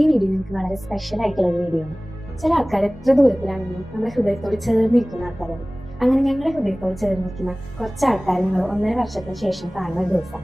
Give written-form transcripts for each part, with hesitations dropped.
ഈ വീഡിയോ എനിക്ക് വളരെ സ്പെഷ്യൽ ആയിട്ടുള്ള ഒരു വീഡിയോ ആണ്. ചില ആൾക്കാർ എത്ര ദൂരത്തിലാണെങ്കിലും നമ്മുടെ ഹൃദയത്തോട് ചേർന്നിരിക്കുന്ന ആൾക്കാരാണ്. അങ്ങനെ ഞങ്ങളുടെ ഹൃദയത്തോട് ചേർന്നിരിക്കുന്ന കുറച്ച് ആൾക്കാർ ഞങ്ങൾ 1.5 വർഷത്തിന് ശേഷം കാണുന്ന ദിവസം.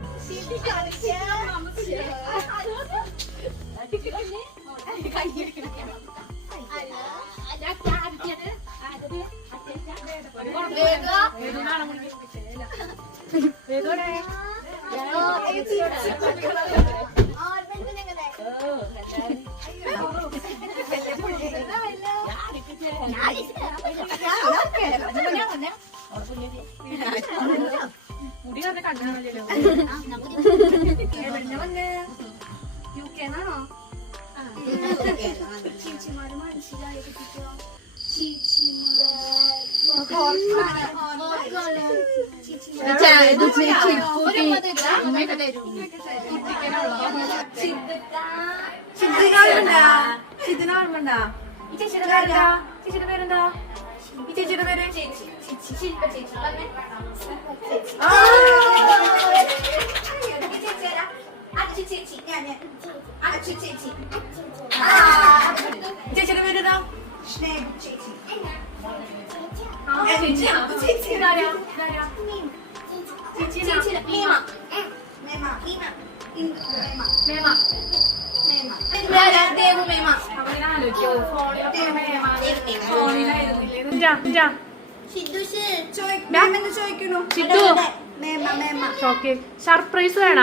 സർപ്രൈസ് വേണ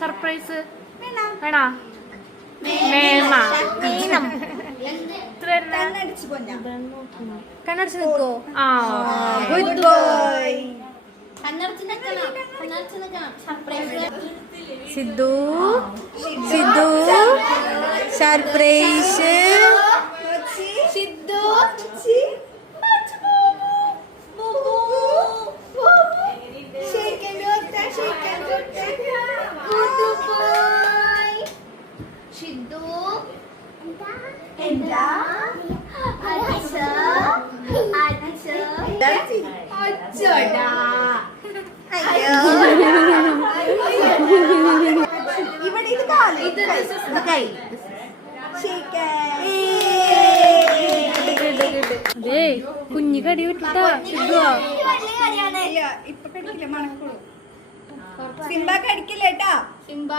സർപ്രൈസ് വേണ കണ്ണടച്ച് നിൽക്കോ? ആ good boy. Sidhu Sidhu surprise. Sidhu കുഞ്ഞു കടി വിട്ടാ ഇപ്പൊ കടിക്കില്ല, മണക്കുള്ളൂ. സിംബ കടിക്കില്ലേട്ടാ. സിംബ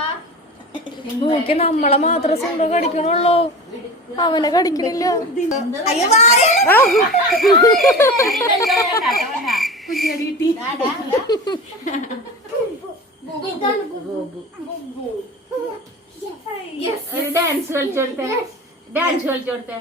നോക്കി നമ്മളെ മാത്രം സിംബ കടിക്കണുള്ളൂ, അവനെ കടിക്കണില്ല. Dance കളിച്ചോടുത്തെ, dance കളിച്ചോടുത്തെ.